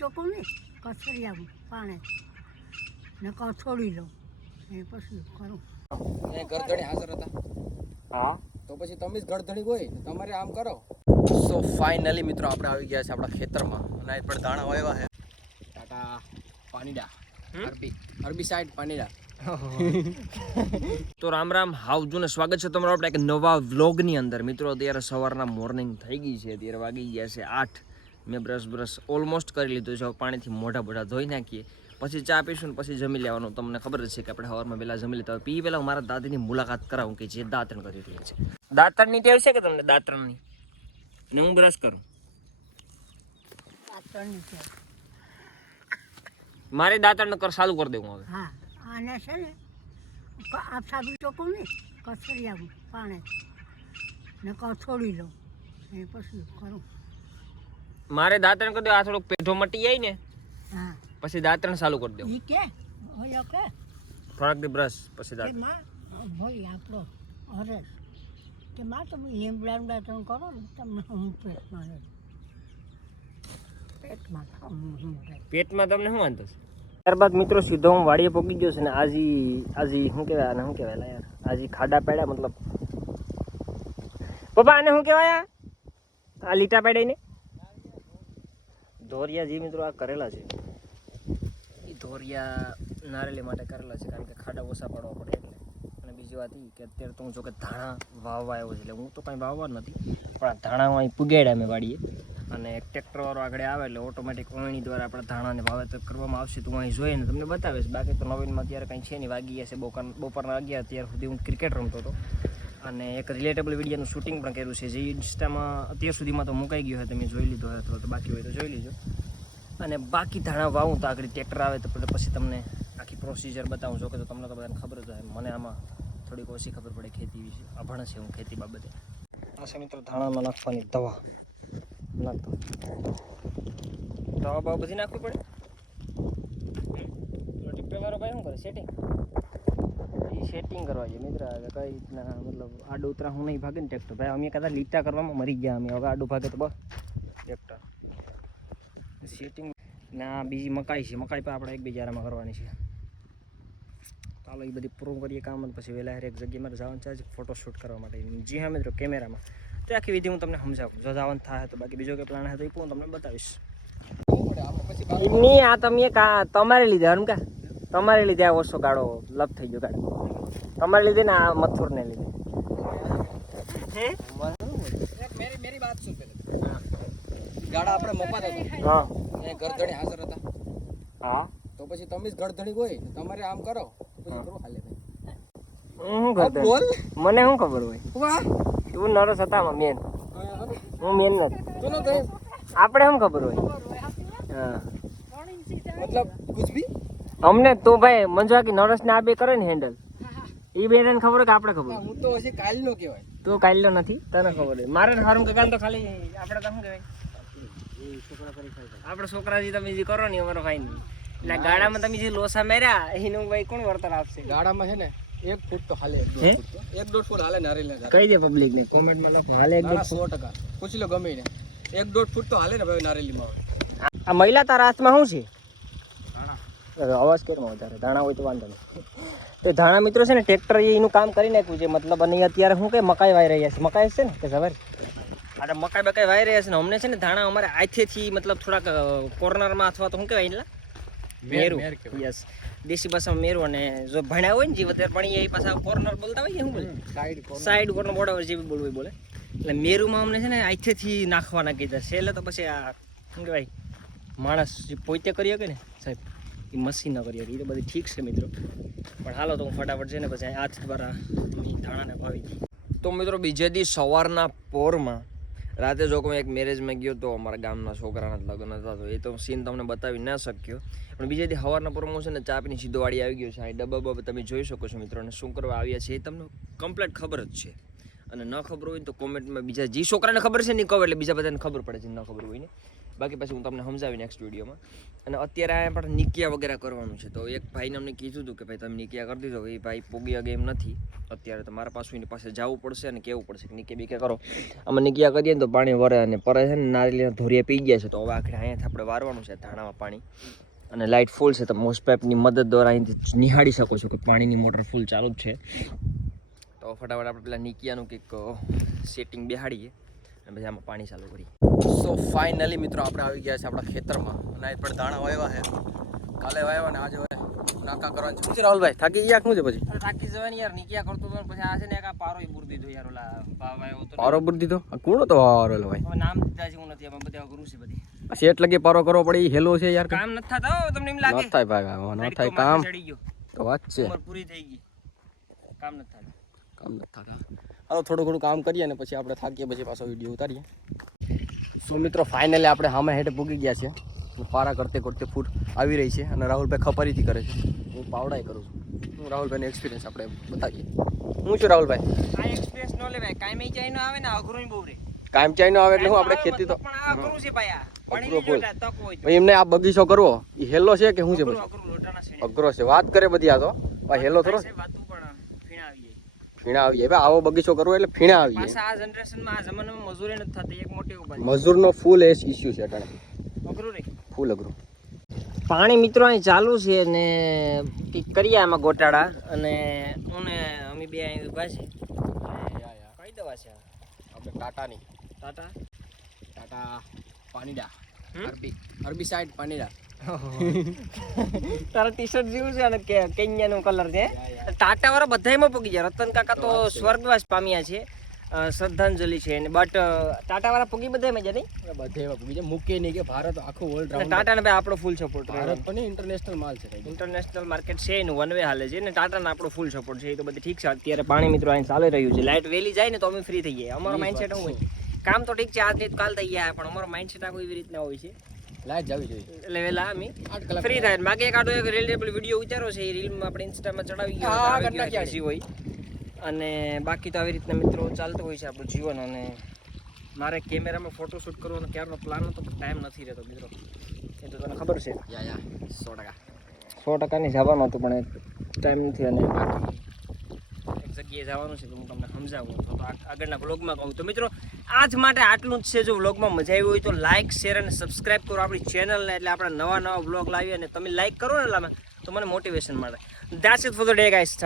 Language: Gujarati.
ચોખ્ખું નહીં કચરી આવું પાણી ને છોડી લઉં એ પછી કરું. એ ગરધણી હાજર હતા. હા તો પછી તમે જ ગરધણી હોય તમારે આમ કરો. સો ફાઇનલી મિત્રો આપણે આવી ગયા છે આપણા ખેતરમાં અને અહીં પણ દાણા વાવ્યા છે. ટાટા પાણીડા અરબી સાઈડ પાણીડા. તો રામ રામ હાવજો ને સ્વાગત છે તમારું આપણે એક નવા વ્લોગની અંદર. મિત્રો અત્યારે સવારના મોર્નિંગ થઈ ગઈ છે, અત્યારે વાગી ગયા છે 8. મેં બ્રશ ઓલમોસ્ટ કરી લીધું છે. પાણીથી મોઢા બોઢા ધોઈ નાખીએ પછી ચા પીશું ને પછી જમી લેવાનું. તમને ખબર જ છે કે આપણે સવારમાં પહેલાં જમી લેતા હોય. પી પહેલાં મારા દાદીની મુલાકાત કરાવું કે જે દાંતણ કરી રહ્યા છે. દાંતણની ટેવ છે કે તમને દાંતણની? ને હું બ્રશ કરું. મારે દાંતણ ચાલુ કરી દેવું હવે. હા આને છે ને આ સાબુ ચોખ્ખું નહીં કચરી આવું પાણી ને છોડી લઉં એ પછી કરું. મારે દાંતણ કરી દે. આ થોડુંક પેઢો મટી જાય ને હા પછી દાંતણ ચાલુ કરી દેવું. એ કે હોય કે થોડાક દી બ્રશ પછી કે દાંતણ. માં ભાઈ આપણો હરેશ કે માં તમે લીમડા તમે કરો ને તમને હું પેટમાં રહે પેટમાં પેટમાં તમને શું વાંધો છે? ત્યારબાદ મિત્રો સીધો હું વાડીએ પહોંચી ગયો છે ને આજી શું કહેવાય આને? શું કહેવાય યાર? આજી ખાડા પડ્યા મતલબ પપ્પા આને શું કહેવાય? આ લીટા પાડ્યા ને ધોરિયા જે મિત્રો આ કરેલા છે એ ધોરિયા નારેલી માટે કરેલા છે, કારણ કે ખાડા ઓછા પાડવા પડે એટલે. અને બીજી વાત એ કે અત્યારે તો હું જો કે ધાણા વાવવા આવ્યો છે, એટલે હું તો કાંઈ વાવવા નથી પણ આ ધાણા અહીં પુગાડ્યા મેં વાડીએ. અને એક ટ્રેક્ટરવાળો આગળ આવે એટલે ઓટોમેટિક વણણી દ્વારા આપણે ધાણાને વાવેતર કરવામાં આવશે. તો હું અહીં જોઈને તમને બતાવીશ. બાકી તો નવીનમાં અત્યારે કંઈ છે નહીં. વાગી ગયા છે બપોરના 11. ત્યાર સુધી હું ક્રિકેટ રમતો હતો અને એક રિલેટેબલ વિડીયોનું શૂટિંગ પણ કર્યું છે, જે ઇન્સ્ટામાં અત્યાર સુધીમાં તો મુકાઈ ગયો હોય. તમે જોઈ લીધો હોય તો બાકી હોય તો જોઈ લીજો. અને બાકી ધાણા વાવું તો આગળ ટ્રેક્ટર આવે તો પછી તમને આખી પ્રોસિજર બતાવું. જો કે તો તમને તો બધાને ખબર જ હોય, મને આમાં થોડીક ઓછી ખબર પડે ખેતી વિશે. અભણ છે હું ખેતી બાબતે. આ છે મિત્રો ધાણામાં નાખવાની દવા. નાખતો દવા બવા બધી નાખવી પડે. ટીપેવાળો ભાઈ શું કરે? સેટિંગ સેટિંગ કરવા છે મિત્ર. કઈ રીતના મતલબ આડું ઉતરા હું નહીં ભાગે ને ટ્રેક્ટર ભાઈ. અમે કદાચ લીટા કરવામાં મરી ગયા. અમે હવે આડું ભાગે તો બસ ટ્રેક્ટર સેટિંગ. ના બીજી મકાઈ છે, મકાઈ પણ આપણે એક બીજારામાં કરવાની છે. ચાલો એ બધી પૂરું કરીએ કામ અને પછી વહેલા એક જગ્યાએ મારે જવાનું છે ફોટોશૂટ કરવા માટે. જી હા મિત્રો, કેમેરામાં. તો આખી વિધિ હું તમને સમજાવું. જો જવાનું થાય તો બાકી બીજો કંઈ પ્લાન હોય તો એ હું તમને બતાવીશ. નહીં આ તમે તમારે લીધે હમ કા તમારે લીધે આ ઓછો ગાળો લપ થઈ ગયો. ગાડો તમારે લીધે ને આ મથુરને લીધે. મેરી વાત સુન પહેલે. ગાડા આપણે મપાત હતો. હા એ ગરધણી હાજર હતા. હા તો પછી તમે જ ગરધણી હોય તમારે આમ કરો પછી કરો હાલે ભાઈ. હું કરતો બોલ. મને શું ખબર હોય? વાહ તું નરસ હતા મેન, હું મેન નથી. ચલો તો આપણે શું ખબર હોય? હા मतलब कुछ भी અમને તો ભાઈ મંજવા કે નરસ ને આ બે કરે ને હેન્ડલ એ બે ને ખબર કે આપણે ખબર. હું તો હજી કાલ નો કહેવાય. તું કાલ્યો નથી, તને ખબર હોય. મારે હારું કે તો ખાલી આપણે તો શું કહેવાય આપણે છોકરાજી તમે જે કરો ને અમારો ભાઈ નહીં. એટલે ગાડામાં તમે જે લોસા મેર્યા એનું ભાઈ કોણ વળતર આપશે? ગાડામાં છે ને 1 ફૂટ તો હાલે. 1-1.5 ફૂટ હાલે નારેલ ને. કહી દે પબ્લિક ને કોમેન્ટમાં લખો હાલે 1-2 100% પૂછી લો ગમે ને. 1-1.5 ફૂટ તો હાલે ને ભાઈ નારેલીમાં. આ મહિલા તારા હાથમાં શું છે? અવાજ કેરમાં વધારે ધાણા હોય તો વાંધો નહીં. તે ધાણા મિત્રો છે ને ટ્રેક્ટર એનું કામ કરી નાખ્યું છે. મતલબ અને અત્યારે શું કે મકાઈ વાઈ રહ્યા છે. મકાઈ છે ને કે સવારે આ મકાઈ બકાઈ વાઈ રહ્યા છે ને અમને છે ને ધાણા અમારે આથેથી મતલબ થોડાક કોર્નરમાં અથવા તો શું કહેવાય એટલે મેરું. યસ દેશી ભાષામાં મેરું. અને જો ભણ્યા હોય ને જે વધારે ભણીએ એ પાછા કોર્નર બોલતા હોય શું બોલે? સાઈડ કોર્નર બોર્ડર જે બી બોલવું એ બોલે. એટલે મેરુમાં અમને છે ને આથેથી નાખવાના કીધા છે. એટલે તો પછી આ શું કહેવાય માણસ જે પોતે કરી શકે ને સાહેબ એ મશીન ન કરી શકે. એ તો બધી ઠીક છે મિત્રો, પણ હાલો તો હું ફટાફટ છે ને પછી હાથ દ્વારા ધાણાને ભાવી દઈએ. તો મિત્રો બીજે દી સવારના પોરમાં રાતે જો કોઈ એક મેરેજમાં ગયો તો અમારા ગામના છોકરાના લગ્ન હતા તો એ તો સીન તમને બતાવી ના શક્યો. પણ બીજે દી સવારના પોરમાં છે ને ચા પીની સીધો વાળી આવી ગયો છે. આ ડબ્બા તમે જોઈ શકો છો મિત્રો. અને શું કરવા આવ્યા છે એ તમને કમ્પ્લીટ ખબર જ છે. અને ન ખબર હોય તો કોમેન્ટમાં બીજા જે છોકરાને ખબર છે ને કહો એટલે બીજા બધાને ખબર પડે છે ન ખબર હોય ને. બાકી પછી હું તમને સમજાવી નેક્સ્ટ વિડીયોમાં. અને અત્યારે આ પણ નિકિયા વગેરે કરવાનું છે. તો એક ભાઈને અમને કીધું હતું કે ભાઈ તમે નિકિયા કરી દીધો, એ ભાઈ પોગી અગે એમ નથી અત્યારે, તો મારા પાછું એની પાસે જવું પડશે અને કહેવું પડશે કે નિકિયા બીકે કરો. આમાં નિકિયા કરીએ ને તો પાણી વરે અને પરે છે ને નારિયેળના ધોરિયા પી ગયા છે. તો હવે આખરે અહીંયાથી આપણે વારવાનું છે ધાણામાં પાણી. અને લાઇટ ફૂલ છે તો મોસ્ટ પાઇપની મદદ દ્વારા અહીંથી નિહાળી શકો છો કે પાણીની મોટર ફૂલ ચાલુ જ છે. તો ફટાફટ આપણે પેલા નિકિયાનું કંઈક સેટિંગ બેહાડીએ અને પછી આમાં પાણી ચાલુ કરીએ. સો ફાઇનલી મિત્રો આપણે આવી ગયા છે આપણા ખેતરમાં અને આજ પણ દાણા વાવ્યા છે. કાલે વાવ્યા ને આજે નાકા કરવાનું છે. રાહુલભાઈ થાકી ગયા શું છે પછી? અરે થાકી જવાની યાર, નિકિયા કરતો હતો પછી આ છે ને એક આ પારો બુર દીધો યાર, ઓલા ભાવ આવ્યો હતો. પારો બુર દીધો? કોણ હતો વારો ભાઈ? હવે નામ દીધા છે હું નથી, આમાં બધા અઘરું છે બધી. શેઠ લગે પારો કરવો પડે એ હેલો છે યાર. કામ નથી થતા હો, તમને એમ લાગે? ન થાય ભાઈ, ન થાય કામ. ચડી ગયો તો વાત છે, ઉંમર પૂરી થઈ ગઈ, કામ નથી થતા. કામ નથી થતા. હાલો થોડું ઘણું કામ કરીએ ને પછી આપણે થાકીએ પછી પાછો વિડીયો ઉતારીએ. સો મિત્રો ફાઇનલી આપણે સામે હેઠે પૂગી ગયા છે. પારા કરતે કરતે ફૂટ આવી રહી છે અને રાહુલભાઈ ખપારીથી કરે છે, હું પાવડાય કરું છું. હું રાહુલભાઈનો એક્સપિરિયન્સ આપણે બતાવીએ. હું છું રાહુલભાઈ? આ એક્સપ્રેસ નો લેવાય, કાયમી ચાઈ નો આવે ને અઘરું બહુ રે. કાયમ ચાઈ નો આવે એટલે હું આપણે ખેતી તો પણ આ અઘરું છે ભાઈ, આ પાણી અઘરું ની તક હોય તો ભાઈ એમને આ બગીચો કરવો એ હેલો છે કે શું છે? પછી અઘરું લોટાના છે અઘરો છે, વાત કરે બધી. આ તો ભાઈ હેલો થોડો વાતું પણ ફીણા આવી જાય. ફીણા આવી જાય. આવો બગીચો કરવો એટલે ફીણા આવી જાય. પાછા આ જનરેશનમાં આ જમાનામાં મજૂરી નથી થતી, એક મોટી ઉપાધિ. મજૂરનો ફૂલ એ ઇસ્યુ છે અટાણે, અઘરું રે, ફૂલ અઘરું. પાણી મિત્રો અહીં ચાલુ છે ને કંઈક કરીએ આમાં ગોટાળા. અને હું ને અમે બે અહીં ઊભા છે. કઈ દવા છે આપણે ટાટાની, ટાટા પાણીડા, અરબી સાઈડ પાણીડા. તારા ટી શર્ટ જેવું છે અને કેન્યા નો કલર છે. ટાટા વાળા બધાયમાં પગી જાય. રતન કાકા તો સ્વર્ગવાસ પામ્યા છે, શ્રદ્ધાંજલિ છે ને, બટ ટાટા વાળા પગી બધાયમાં જાય નહીં, બધે બીજે મૂકે નહીં કે ભારત આખું વર્લ્ડ રાઉન્ડ. ટાટા ને ભાઈ આપણો ફૂલ સપોર્ટ. ભારત પણ ઇન્ટરનેશનલ માલ છે, ઇન્ટરનેશનલ માર્કેટ છે એનું વન વે હાલે છે ને, ટાટાને આપણો ફૂલ સપોર્ટ છે. એ તો બધી ઠીક છે. અત્યારે પાણી મિત્રો અહીં ચાલી રહ્યું છે. લાઇટ વહેલી જાય ને તો અમે ફ્રી થઈ જાય. અમારો માઇન્ડસેટ શું હોય, કામ તો ઠીક છે આજ નહીં કાલ થઈ ગયા, પણ અમારો માઇન્ડસેટ આખો એવી રીતના હોય છે. લાઈટ જવી જોઈએ એટલે વહેલા અમે ફ્રી થાય. બાકી એક આડો એક રિલેટેબલ વિડીયો ઉતારો છે, એ રીલમાં આપણે ઇન્સ્ટામાં ચડાવી ગયા હોય. અને બાકી તો આવી રીતના મિત્રો ચાલતું હોય છે આપણું જીવન. અને મારે કેમેરામાં ફોટોશૂટ કરવાનો ક્યારનો પ્લાન હતો પણ ટાઈમ નથી રહેતો મિત્રો, એ તો તને ખબર છે. 100%ની જવાનું હતું પણ ટાઈમ નથી. અને એક જગ્યાએ જવાનું છે તો હું તમને સમજાવું તો આગળના બ્લોગમાં કહું. તો મિત્રો આજ માટે આટલું જ છે. જો બ્લોગમાં મજા આવી હોય તો લાઇક શેર અને સબસ્ક્રાઈબ કરો આપણી ચેનલને, એટલે આપણે નવા બ્લોગ લાવીએ અને તમે લાઇક કરો ને એટલામાં તો મને મોટિવેશન મળે. That's it for the day guys.